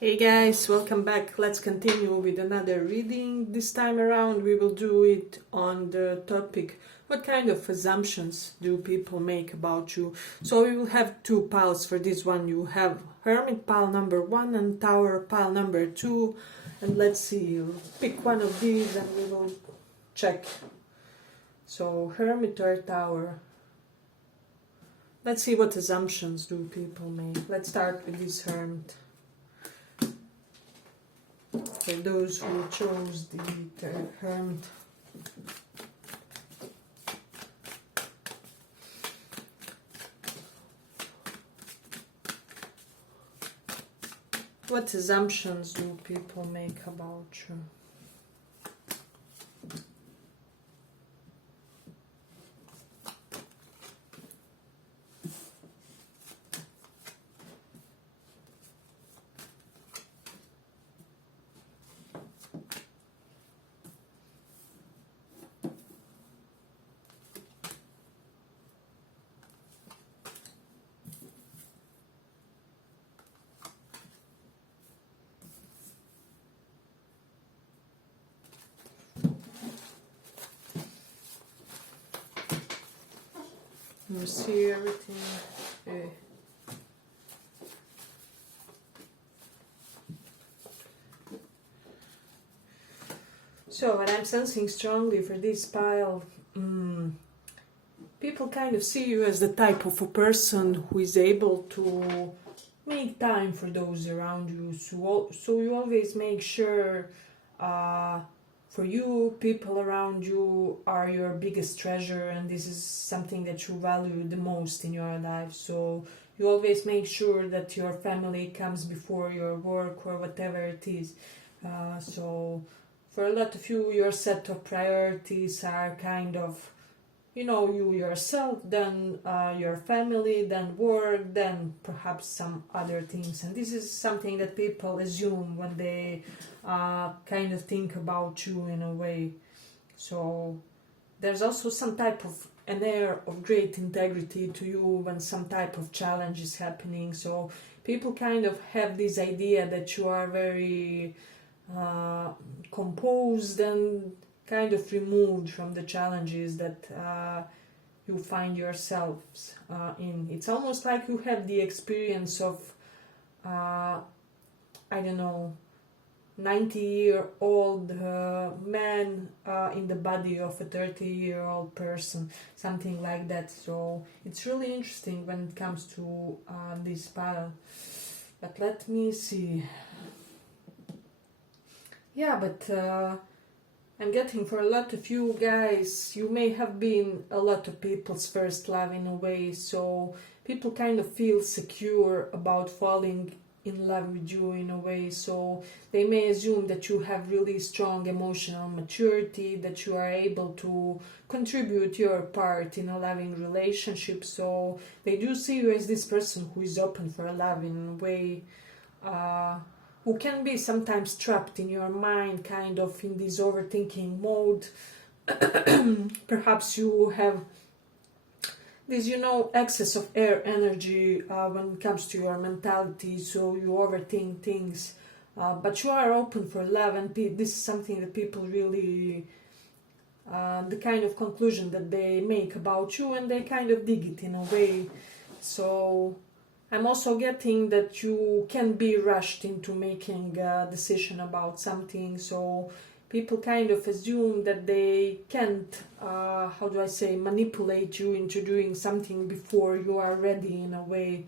Hey guys, welcome back. Let's continue with another reading. This time around we will do it on the topic what kind of assumptions do people make about you. So we will have two piles for this one. You have Hermit pile number 1 and Tower pile number 2. And let's see, pick one of these and we will check. So Hermit or Tower. Let's see what assumptions do people make. Let's start with this Hermit. For those who chose the Hermit. What assumptions do people make about you? You see everything. So what I'm sensing strongly for this pile, people kind of see you as the type of a person who is able to make time for those around you. So you always make sure for you, people around you are your biggest treasure, and this is something that you value the most in your life. So you always make sure that your family comes before your work or whatever it is. So for a lot of you, your set of priorities are kind of, you yourself, then your family, then work, then perhaps some other things. And this is something that people assume when they kind of think about you in a way. So there's also some type of an air of great integrity to you when some type of challenge is happening. So people kind of have this idea that you are very composed and kind of removed from the challenges that you find yourselves in. It's almost like you have the experience of, 90-year-old man in the body of a 30-year-old person, something like that. So it's really interesting when it comes to this pile. But let me see. Yeah, but I'm getting for a lot of you guys, you may have been a lot of people's first love in a way, so people kind of feel secure about falling in love with you in a way, so they may assume that you have really strong emotional maturity, that you are able to contribute your part in a loving relationship, so they do see you as this person who is open for love in a way, who can be sometimes trapped in your mind, kind of in this overthinking mode. Perhaps you have this, excess of air energy when it comes to your mentality, so you overthink things. But you are open for love, and this is something that people really, the kind of conclusion that they make about you, and they kind of dig it in a way. So I'm also getting that you can be rushed into making a decision about something, so people kind of assume that they can't, manipulate you into doing something before you are ready in a way.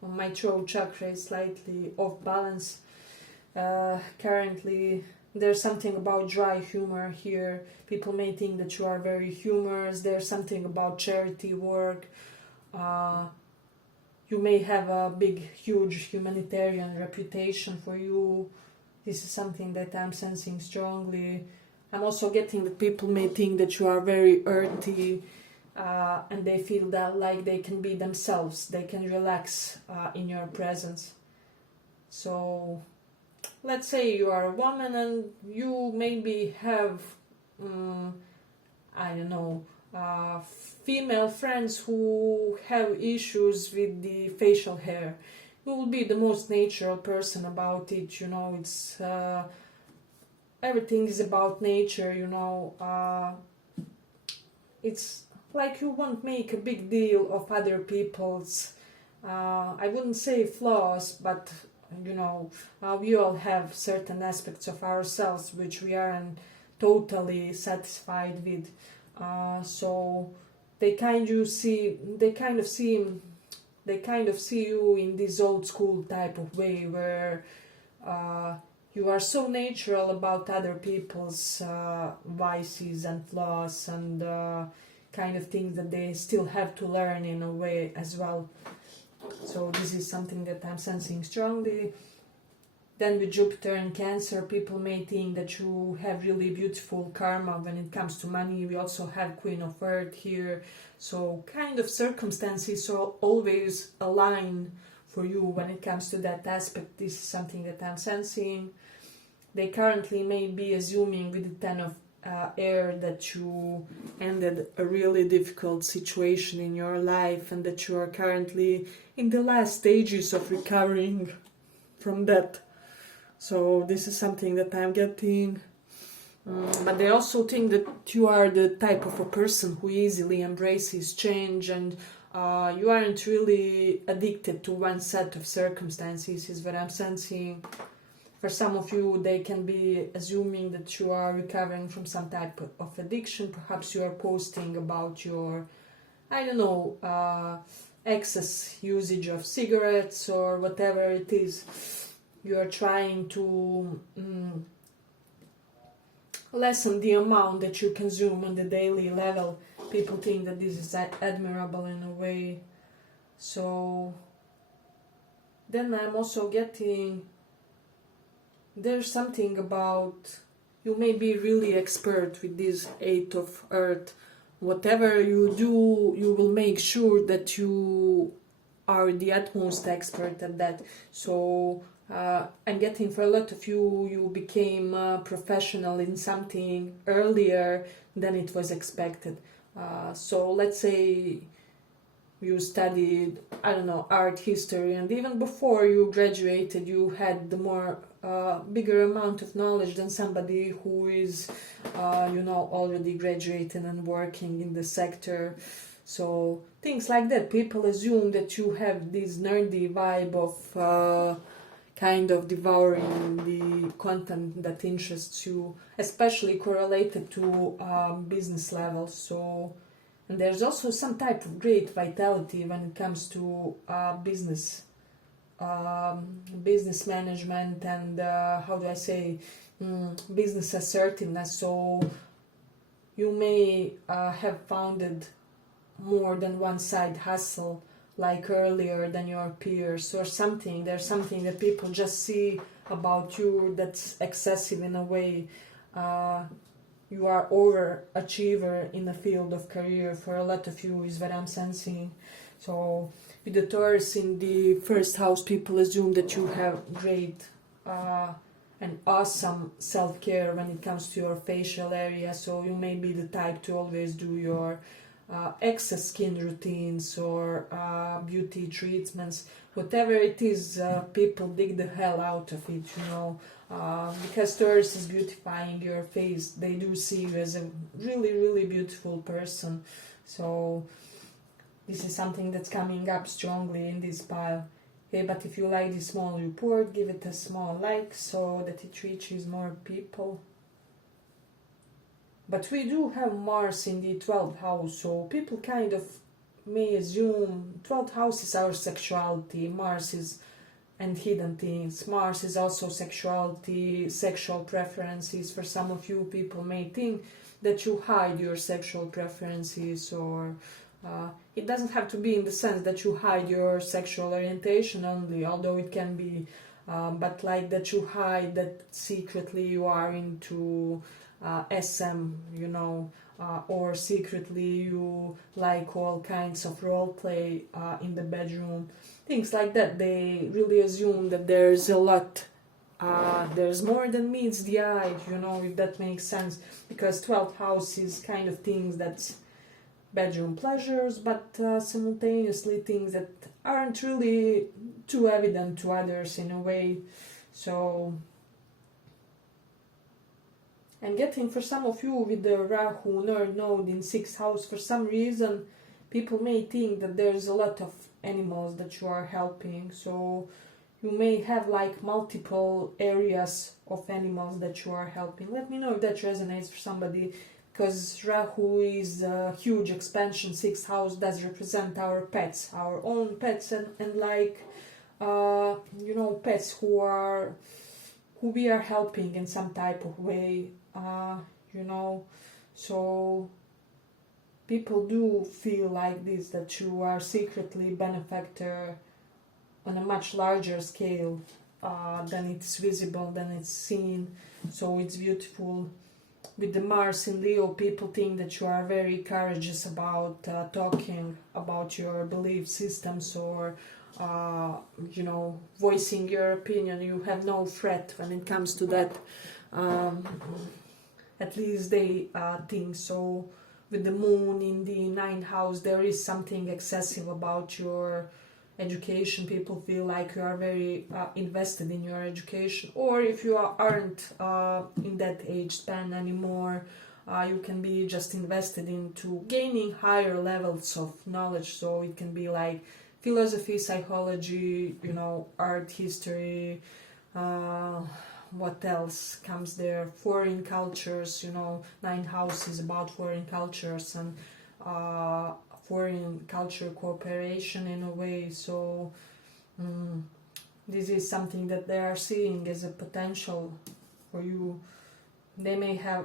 My throat chakra is slightly off balance. Currently, there's something about dry humor here. People may think that you are very humorous. There's something about charity work. You may have a big, huge humanitarian reputation for you. This is something that I'm sensing strongly. I'm also getting that people may think that you are very earthy, and they feel that like they can be themselves. They can relax in your presence. So let's say you are a woman and you maybe have, female friends who have issues with the facial hair. you will be the most natural person about it, you know. It's everything is about nature, you know. It's like you won't make a big deal of other people's, I wouldn't say flaws, but you know, we all have certain aspects of ourselves which we aren't totally satisfied with. So they kind of see you in this old school type of way where you are so natural about other people's vices and flaws and kind of things that they still have to learn in a way as well. So this is something that I'm sensing strongly. Then with Jupiter and Cancer, people may think that you have really beautiful karma when it comes to money. We also have Queen of Earth here. So kind of circumstances are always align for you when it comes to that aspect. This is something that I'm sensing. They currently may be assuming with the Ten of Air that you ended a really difficult situation in your life and that you are currently in the last stages of recovering from that. So this is something that I'm getting. But they also think that you are the type of a person who easily embraces change and you aren't really addicted to one set of circumstances, is what I'm sensing. For some of you, they can be assuming that you are recovering from some type of addiction. Perhaps you are posting about your, I don't know, excess usage of cigarettes or whatever it is. You are trying to lessen the amount that you consume on the daily level. People think that this is admirable in a way. So then I'm also getting, there's something about, you may be really expert with this Eight of Earth. Whatever you do, you will make sure that you are the utmost expert at that. So I'm getting for a lot of you, you became a professional in something earlier than it was expected. So let's say you studied, I don't know, art history, and even before you graduated, you had the more bigger amount of knowledge than somebody who is, already graduated and working in the sector. So things like that. People assume that you have this nerdy vibe of kind of devouring the content that interests you, especially correlated to business levels. So, and there's also some type of great vitality when it comes to business management and business assertiveness. So you may have founded more than one side hustle like earlier than your peers or something. There's something that people just see about you that's excessive in a way. You are overachiever in the field of career for a lot of you, is what I'm sensing. So with the Taurus in the first house, people assume that you have great and awesome self-care when it comes to your facial area. So you may be the type to always do your excess skin routines or beauty treatments, whatever it is. People dig the hell out of it, because Taurus is beautifying your face. They do see you as a really, really beautiful person. So this is something that's coming up strongly in this pile. Okay, but if you like this small report, give it a small like so that it reaches more people. But we do have Mars in the 12th house, so people kind of may assume 12th house is our sexuality, Mars is and hidden things. Mars is also sexuality, sexual preferences. For some of you, people may think that you hide your sexual preferences, or it doesn't have to be in the sense that you hide your sexual orientation only, although it can be, but like that you hide that secretly you are into SM, or secretly you like all kinds of role play in the bedroom, things like that. They really assume that there's a lot, there's more than meets the eye, if that makes sense, because 12th house is kind of things that's bedroom pleasures, but simultaneously things that aren't really too evident to others in a way. So I'm getting for some of you with the Rahu Nerd node in 6th house, for some reason people may think that there's a lot of animals that you are helping. So you may have like multiple areas of animals that you are helping. Let me know if that resonates for somebody, because Rahu is a huge expansion. 6th house does represent our pets, our own pets, and like you know, pets who we are helping in some type of way, you know. So people do feel like this, that you are secretly benefactor on a much larger scale than it's visible, than it's seen. So it's beautiful. With the Mars in Leo, people think that you are very courageous about talking about your belief systems, or you know, voicing your opinion. You have no threat when it comes to that. At least they think so. With the moon in the 9th house, there is something excessive about your education. People feel like you are very invested in your education, or if you aren't in that age span anymore, you can be just invested into gaining higher levels of knowledge. So it can be like philosophy, psychology, you know, art, history, what else comes there, foreign cultures, you know. 9th house is about foreign cultures and foreign culture cooperation in a way. So this is something that they are seeing as a potential for you. They may have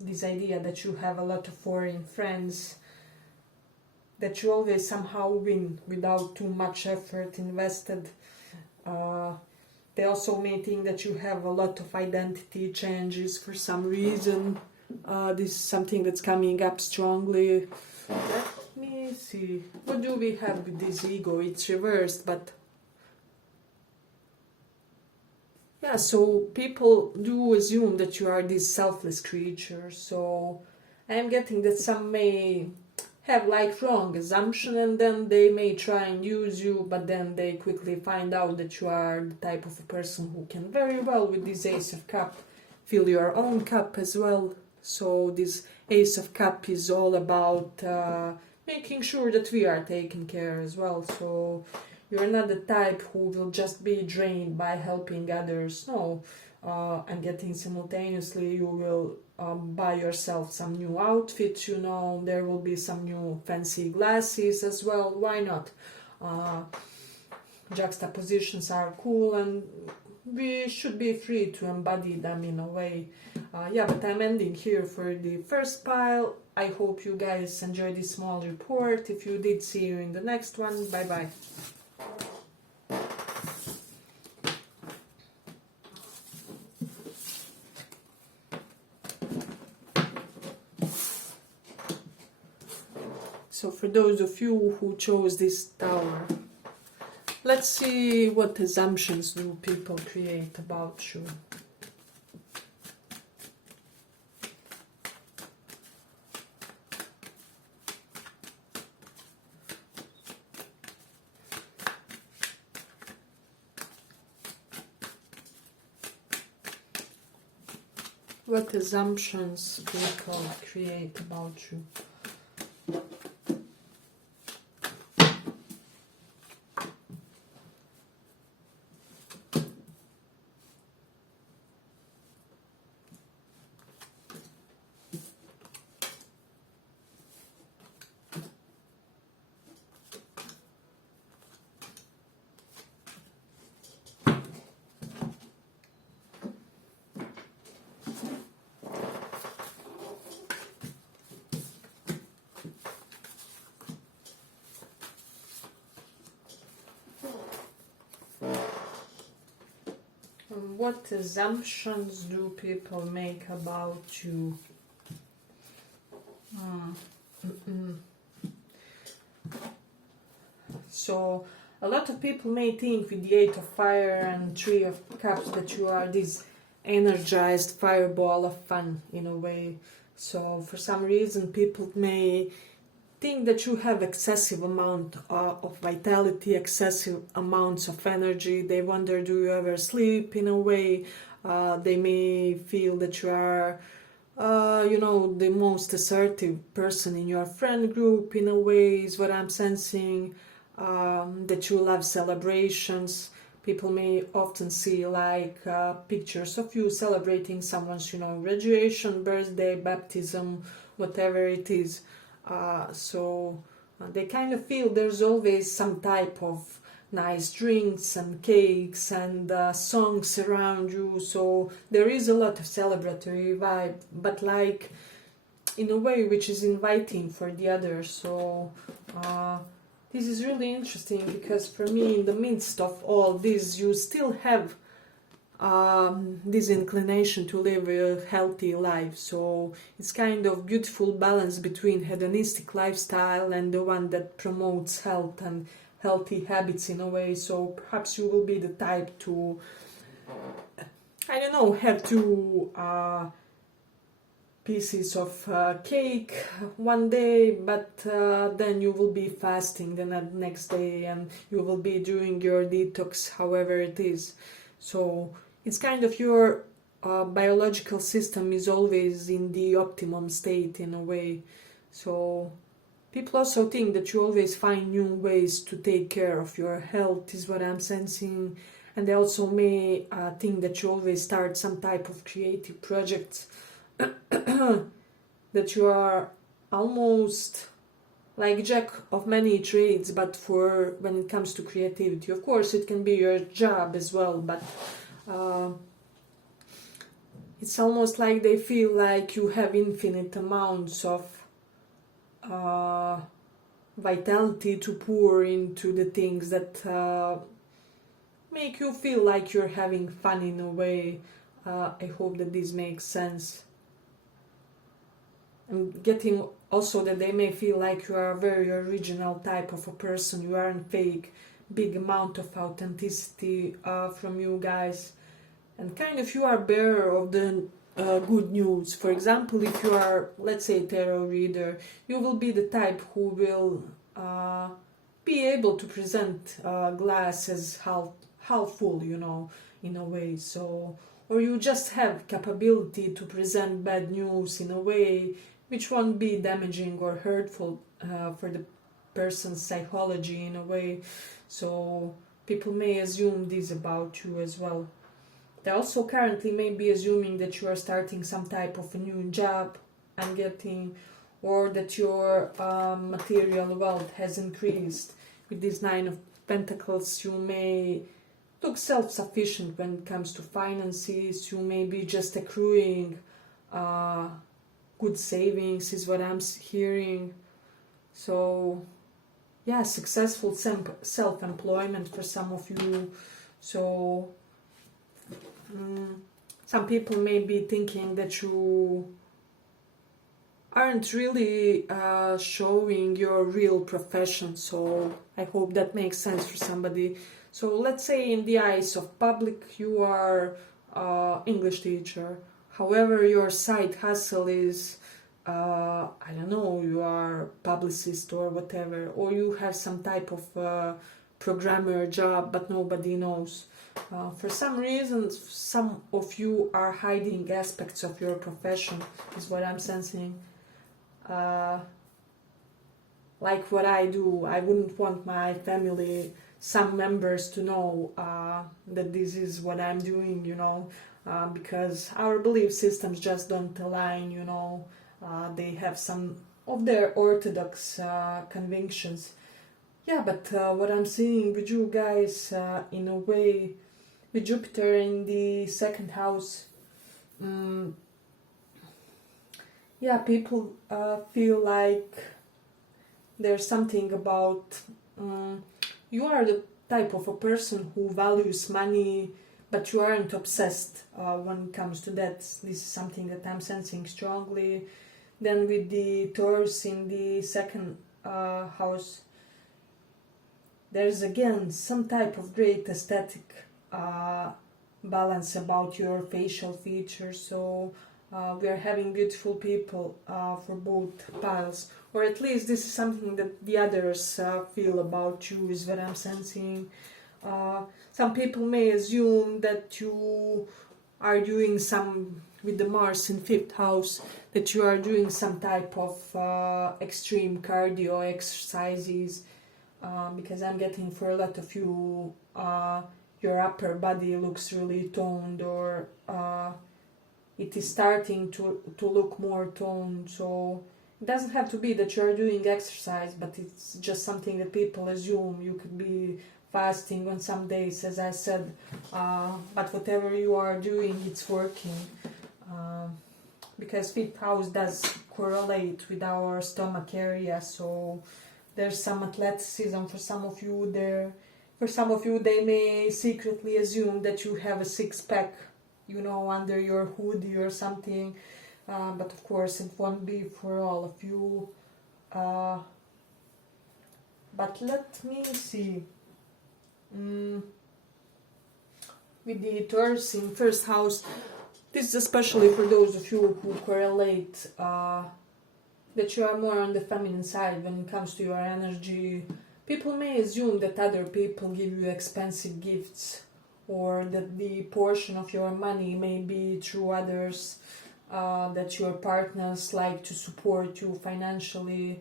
this idea that you have a lot of foreign friends, that you always somehow win without too much effort invested. They also may think that you have a lot of identity changes for some reason. This is something that's coming up strongly. Let me see. What do we have with this ego? It's reversed, but yeah, so people do assume that you are this selfless creature. So I am getting that some may have like wrong assumption, and then they may try and use you, but then they quickly find out that you are the type of a person who can very well, with this Ace of Cup, fill your own cup as well. So this Ace of Cup is all about making sure that we are taken care as well. So you're not the type who will just be drained by helping others. No, I'm getting simultaneously you will buy yourself some new outfits, you know, there will be some new fancy glasses as well. Why not? Juxtapositions are cool, and we should be free to embody them in a way. Yeah, but I'm ending here for the first pile. I hope you guys enjoyed this small report. If you did, see you in the next one. Bye bye. So for those of you who chose this tower, let's see what assumptions do people create about you. What assumptions people create about you. What assumptions do people make about you? So a lot of people may think with the 8 of Fire and 3 of Cups that you are this energized fireball of fun in a way. So for some reason people may think that you have excessive amount of vitality, excessive amounts of energy. They wonder, do you ever sleep in a way? They may feel that you are the most assertive person in your friend group in a way, is what I'm sensing. That you love celebrations. People may often see like pictures of you celebrating someone's, graduation, birthday, baptism, whatever it is. So they kind of feel there's always some type of nice drinks and cakes and songs around you. So there is a lot of celebratory vibe, but like in a way which is inviting for the others. So this is really interesting, because for me, in the midst of all this, you still have this inclination to live a healthy life. So it's kind of beautiful balance between hedonistic lifestyle and the one that promotes health and healthy habits in a way. So perhaps you will be the type to, I don't know, have two pieces of cake one day, but then you will be fasting the next day, and you will be doing your detox, however it is. So it's kind of your biological system is always in the optimum state in a way. So people also think that you always find new ways to take care of your health, is what I'm sensing. And they also may think that you always start some type of creative projects, that you are almost like jack of many trades, but for when it comes to creativity. Of course, it can be your job as well, but it's almost like they feel like you have infinite amounts of vitality to pour into the things that make you feel like you're having fun in a way. I hope that this makes sense. I'm getting also that they may feel like you are a very original type of a person. You aren't fake. Big amount of authenticity from you guys. And kind of you are bearer of the good news. For example, if you are, let's say, tarot reader, you will be the type who will be able to present glass as half full, in a way. So, or you just have capability to present bad news in a way which won't be damaging or hurtful for the person's psychology in a way. So people may assume this about you as well. They also currently may be assuming that you are starting some type of a new job, I'm getting, or that your material wealth has increased. With this Nine of Pentacles, you may look self-sufficient when it comes to finances. You may be just accruing good savings, is what I'm hearing. So yeah, successful self-employment for some of you. So some people may be thinking that you aren't really showing your real profession. So I hope that makes sense for somebody. So let's say in the eyes of public you are English teacher. However, your side hustle is, I don't know, you are publicist or whatever, or you have some type of programmer job, but nobody knows. For some reason, some of you are hiding aspects of your profession, is what I'm sensing. Like what I do, I wouldn't want my family, some members to know that this is what I'm doing, because our belief systems just don't align, they have some of their orthodox convictions. Yeah, but what I'm seeing with you guys, in a way, with Jupiter in the second house, yeah, people feel like there's something about, you are the type of a person who values money, but you aren't obsessed when it comes to that. This is something that I'm sensing strongly. Then with the Taurus in the second house, there's again some type of great aesthetic balance about your facial features. So We are having beautiful people for both piles, or at least this is something that the others feel about you, is what I'm sensing. Some people may assume that you are doing some, with the Mars in 5th house, that you are doing some type of extreme cardio exercises, because I'm getting for a lot of you, your upper body looks really toned, or it is starting to look more toned. So it doesn't have to be that you're doing exercise, but it's just something that people assume. You could be fasting on some days, as I said, but whatever you are doing, it's working, because 5th house does correlate with our stomach area, so there's some athleticism for some of you there. For some of you, they may secretly assume that you have a six-pack, you know, under your hoodie or something, but of course it won't be for all of you. But let me see. With the Taurus in 1st house, this is especially for those of you who correlate that you are more on the feminine side when it comes to your energy. People may assume that other people give you expensive gifts, or that the portion of your money may be through others, that your partners like to support you financially.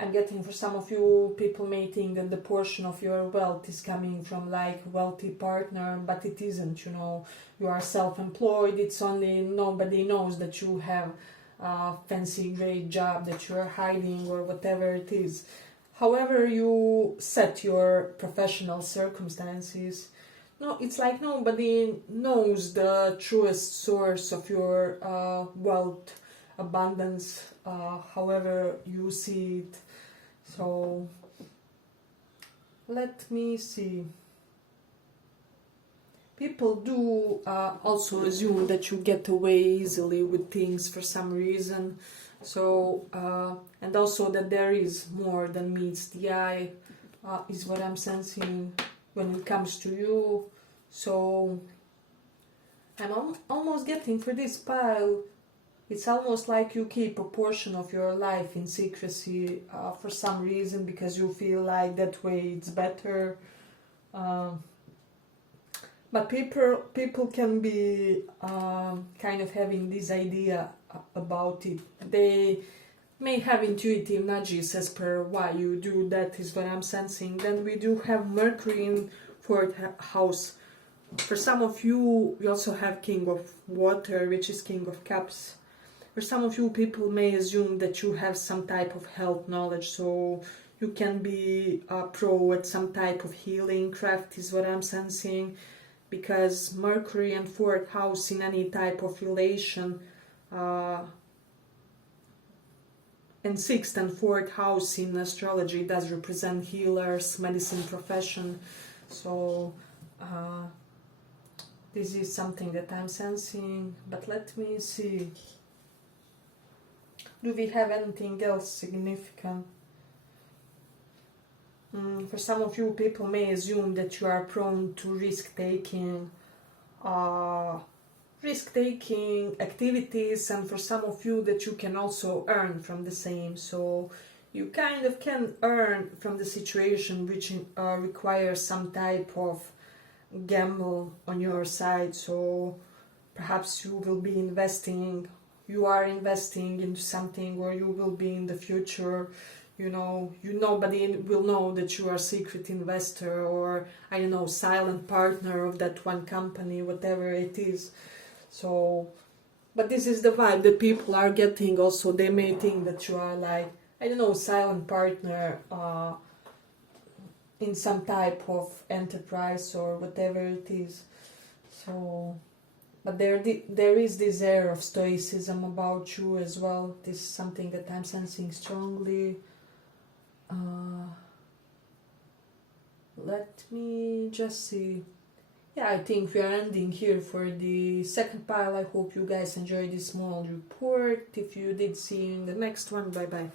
I'm getting for some of you, people may think that the portion of your wealth is coming from like wealthy partner, but it isn't, you know. You are self-employed, it's only nobody knows that you have a fancy great job that you are hiding or whatever it is. However you set your professional circumstances, no, it's like nobody knows the truest source of your wealth, abundance, however you see it. So let me see. People do also assume that you get away easily with things for some reason. So and also that there is more than meets the eye, is what I'm sensing when it comes to you. So I'm almost getting for this pile, it's almost like you keep a portion of your life in secrecy for some reason, because you feel like that way it's better. But people can be kind of having this idea about it. They may have intuitive nudges as per why you do that, is what I'm sensing. Then we do have Mercury in 4th house. For some of you, we also have King of Water, which is King of Cups. For some of you, people may assume that you have some type of health knowledge, so you can be a pro at some type of healing craft, is what I'm sensing, because Mercury and 4th house in any type of relation, and 6th and 4th house in astrology does represent healers, medicine profession. So this is something that I'm sensing. But let me see. Do we have anything else significant? For some of you, people may assume that you are prone to risk-taking activities, and for some of you that you can also earn from the same. So you kind of can earn from the situation which requires some type of gamble on your side. So perhaps you will be investing, you are investing into something, or you will be in the future. You know, nobody will know that you are a secret investor, or I don't know, silent partner of that one company, whatever it is. So, but this is the vibe that people are getting. Also, they may think that you are like, I don't know, silent partner in some type of enterprise or whatever it is. So, but there is this air of stoicism about you as well. This is something that I'm sensing strongly. Let me just see. Yeah, I think we are ending here for the second pile. I hope you guys enjoyed this small report. If you did, see you in the next one. Bye bye.